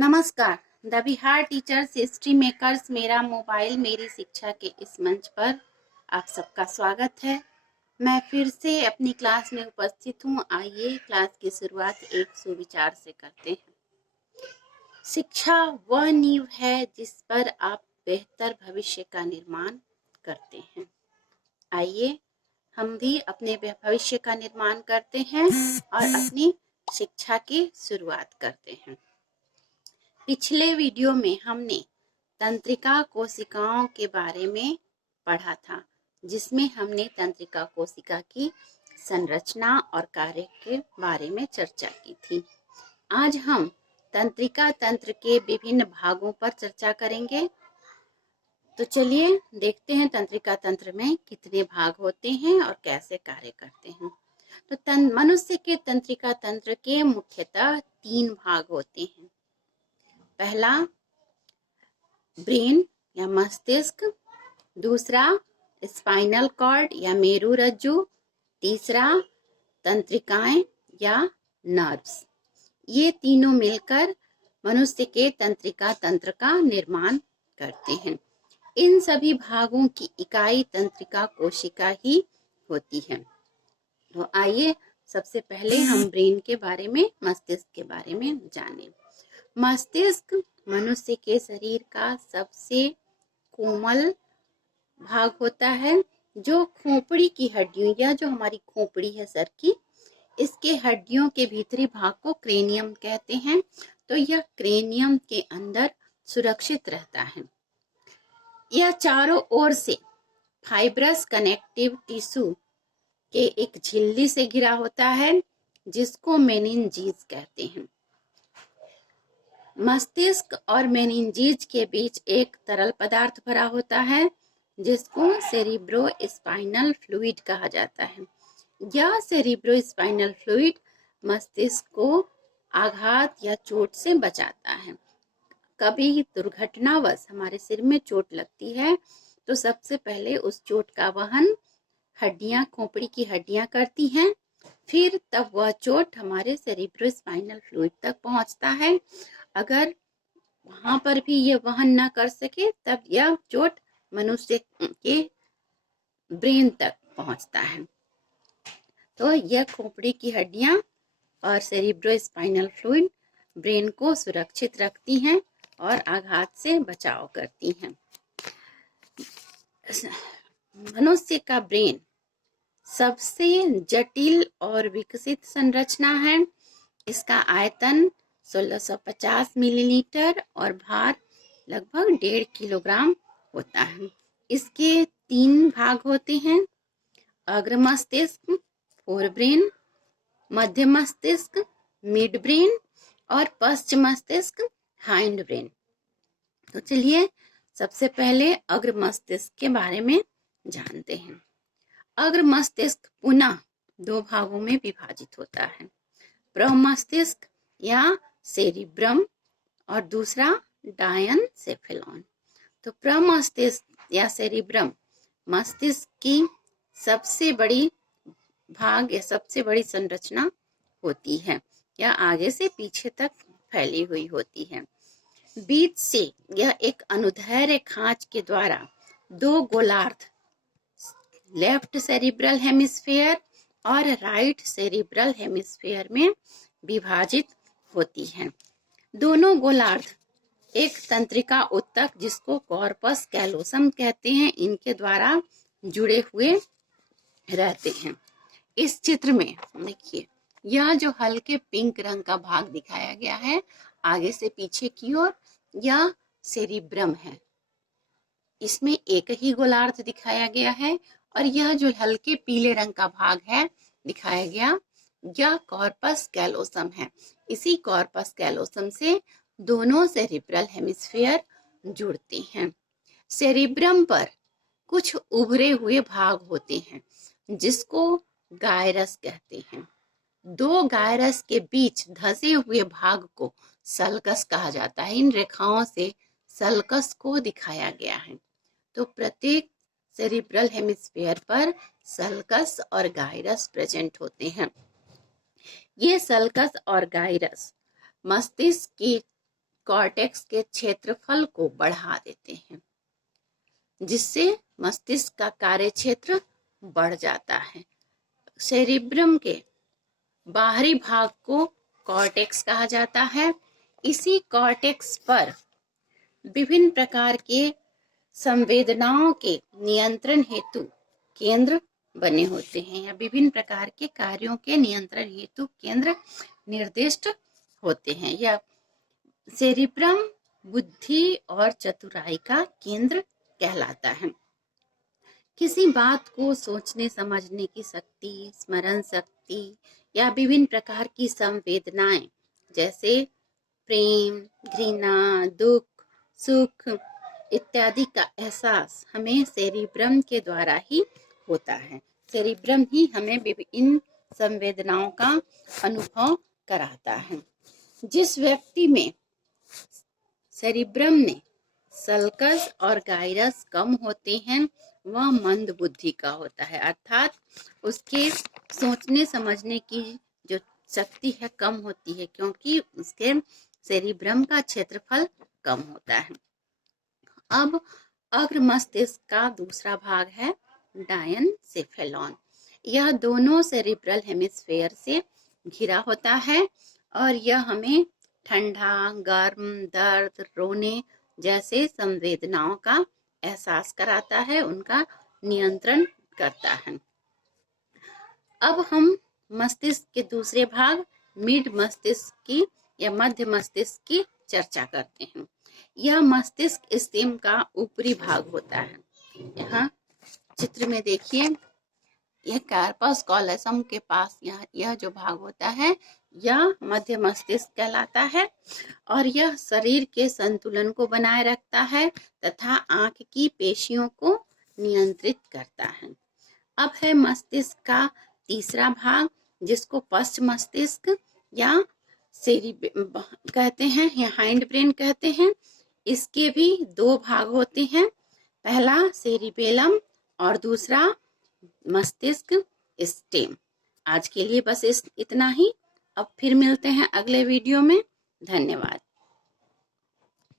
नमस्कार। The Bihar teachers history makers मेरा mobile मेरी शिक्षा के इस मंच पर आप सबका स्वागत है। मैं फिर से अपनी क्लास में उपस्थित हूँ। आइए क्लास की शुरुआत एक सुविचार से करते हैं। शिक्षा वह नींव है जिस पर आप बेहतर भविष्य का निर्माण करते हैं। आइए हम भी अपने भविष्य का निर्माण करते हैं और अपनी शिक्षा की शुरुआत करते हैं। पिछले वीडियो में हमने तंत्रिका कोशिकाओं के बारे में पढ़ा था, जिसमें हमने तंत्रिका कोशिका की संरचना और कार्य के बारे में चर्चा की थी। आज हम तंत्रिका तंत्र के विभिन्न भागों पर चर्चा करेंगे। तो चलिए देखते हैं तंत्रिका तंत्र में कितने भाग होते हैं और कैसे कार्य करते हैं। तो मनुष्य के तंत्रिका तंत्र के मुख्यतः 3 भाग होते हैं। पहला ब्रेन या मस्तिष्क, दूसरा स्पाइनल कॉर्ड या मेरुरज्जु, तीसरा तंत्रिकाएं या नर्व्स। ये तीनों मिलकर मनुष्य के तंत्रिका तंत्र का निर्माण करते हैं। इन सभी भागों की इकाई तंत्रिका कोशिका ही होती है। तो आइए सबसे पहले हम ब्रेन के बारे में, मस्तिष्क के बारे में जानें। मस्तिष्क मनुष्य के शरीर का सबसे कोमल भाग होता है, जो खोपड़ी की हड्डियों या जो हमारी खोपड़ी है सर की, इसके हड्डियों के भीतरी भाग को क्रेनियम कहते हैं। तो यह क्रेनियम के अंदर सुरक्षित रहता है। यह चारों ओर से फाइब्रस कनेक्टिव टिश्यू के एक झिल्ली से घिरा होता है, जिसको मेनिंजीज कहते हैं। मस्तिष्क और मेनिंजीज के बीच एक तरल पदार्थ भरा होता है, जिसको सेरिब्रो स्पाइनल फ्लूइड कहा जाता है। यह सेरिब्रो स्पाइनल फ्लूइड मस्तिष्क को आघात या चोट से बचाता है। कभी दुर्घटनावश हमारे सिर में चोट लगती है तो सबसे पहले उस चोट का वहन हड्डियां, खोपड़ी की हड्डियां करती हैं। फिर तब वह चोट हमारे सेरिब्रो स्पाइनल फ्लूइड तक पहुंचता है। अगर वहां पर भी ये वहन न कर सके तब यह चोट मनुष्य के ब्रेन तक पहुंचता है। तो यह खोपड़ी की हड्डियां और सेरिब्रो स्पाइनल फ्लूइड ब्रेन को सुरक्षित रखती हैं और आघात से बचाव करती हैं। मनुष्य का ब्रेन सबसे जटिल और विकसित संरचना है। इसका आयतन 1650 मिलीलीटर और भार लगभग 1.5 किलोग्राम होता है। इसके 3 भाग होते हैं: अग्र मस्तिष्क, फोर ब्रेन, मध्य मस्तिष्क, मिड ब्रेन और पश्च मस्तिष्क, हाइंड ब्रेन। तो चलिए सबसे पहले अग्र मस्तिष्क के बारे में जानते हैं। अग्र मस्तिष्क पुनः 2 भागों में विभाजित होता है: प्रमस्तिष्क या सेरिब्रम और दूसरा डायनसेफेलॉन। तो प्रमस्तिष्क या सेरिब्रम मस्तिष्क की सबसे बड़ी भाग या सबसे बड़ी संरचना होती है, या आगे से पीछे तक फैली हुई होती है। बीच से यह एक अनुदैर्ध्य खांच के द्वारा 2 गोलार्ध, लेफ्ट सेरिब्रल हेमिस्फीयर और राइट सेरिब्रल हेमिस्फीयर में विभाजित होती हैं। दोनों गोलार्ध एक तंत्रिका ऊतक, जिसको कॉर्पस कैलोसम कहते हैं, इनके द्वारा जुड़े हुए रहते हैं। इस चित्र में देखिए, यह जो हल्के पिंक रंग का भाग दिखाया गया है आगे से पीछे की ओर, यह सेरिब्रम है। इसमें एक ही गोलार्ध दिखाया गया है। और यह जो हल्के पीले रंग का भाग है दिखाया गया, यह कॉर्पस कैलोसम है। इसी कॉर्पस कैलोसम से दोनों सेरिब्रल हेमिस्फीयर जुड़ते हैं। सेरिब्रम पर कुछ उभरे हुए भाग होते हैं, जिसको गायरस कहते हैं। 2 गायरस के बीच धंसे हुए भाग को सल्कस कहा जाता है। इन रेखाओं से सल्कस को दिखाया गया है। तो प्रत्येक सेरिब्रल हेमिस्फीयर पर सल्कस और गायरस प्रेजेंट होते हैं। ये सल्कस और गायरस मस्तिष्क की कॉर्टेक्स के क्षेत्रफल को बढ़ा देते हैं, जिससे मस्तिष्क का कार्य क्षेत्र बढ़ जाता है। सेरिब्रम के बाहरी भाग को कॉर्टेक्स कहा जाता है। इसी कॉर्टेक्स पर विभिन्न प्रकार के संवेदनाओं के नियंत्रण हेतु केंद्र बने होते हैं, या विभिन्न प्रकार के कार्यों के नियंत्रण हेतु केंद्र निर्दिष्ट होते हैं। यह सेरिब्रम बुद्धि और चतुराई का केंद्र कहलाता है। किसी बात को सोचने समझने की शक्ति, स्मरण शक्ति या विभिन्न प्रकार की संवेदनाएं जैसे प्रेम, घृणा, दुख, सुख इत्यादि का एहसास हमें सेरिब्रम के द्वारा ही होता है। सेरिब्रम ही हमें इन संवेदनाओं का अनुभव कराता है। जिस व्यक्ति में सेरिब्रम में सल्कस और गाइरस कम होते हैं वह मंद बुद्धि का होता है, अर्थात उसके सोचने समझने की जो शक्ति है कम होती है, क्योंकि उसके सेरिब्रम का क्षेत्रफल कम होता है। अब अग्र मस्तिष्क का दूसरा भाग है डायनसेफेलॉन। यह दोनों सेरिब्रल हेमिस्फेयर से घिरा होता है और यह हमें ठंडा, गर्म, दर्द, रोने जैसे संवेदनाओं का एहसास कराता है, उनका नियंत्रण करता है। अब हम मस्तिष्क के दूसरे भाग मिड मस्तिष्क की या मध्य मस्तिष्क की चर्चा करते हैं। यह मस्तिष्क स्टेम का ऊपरी भाग होता है। यहाँ चित्र में देखिए, यह कार्पस कॉलोसम के पास यह जो भाग होता है यह मध्य मस्तिष्क कहलाता है और यह शरीर के संतुलन को बनाए रखता है तथा आंख की पेशियों को नियंत्रित करता है। अब है मस्तिष्क का तीसरा भाग जिसको पश्च मस्तिष्क या कहते हैं या हाइंड ब्रेन कहते हैं। इसके भी दो भाग होते हैं, पहला सेरिबेलम और दूसरा मस्तिष्क स्टेम। आज के लिए बस इतना ही। अब फिर मिलते हैं अगले वीडियो में। धन्यवाद।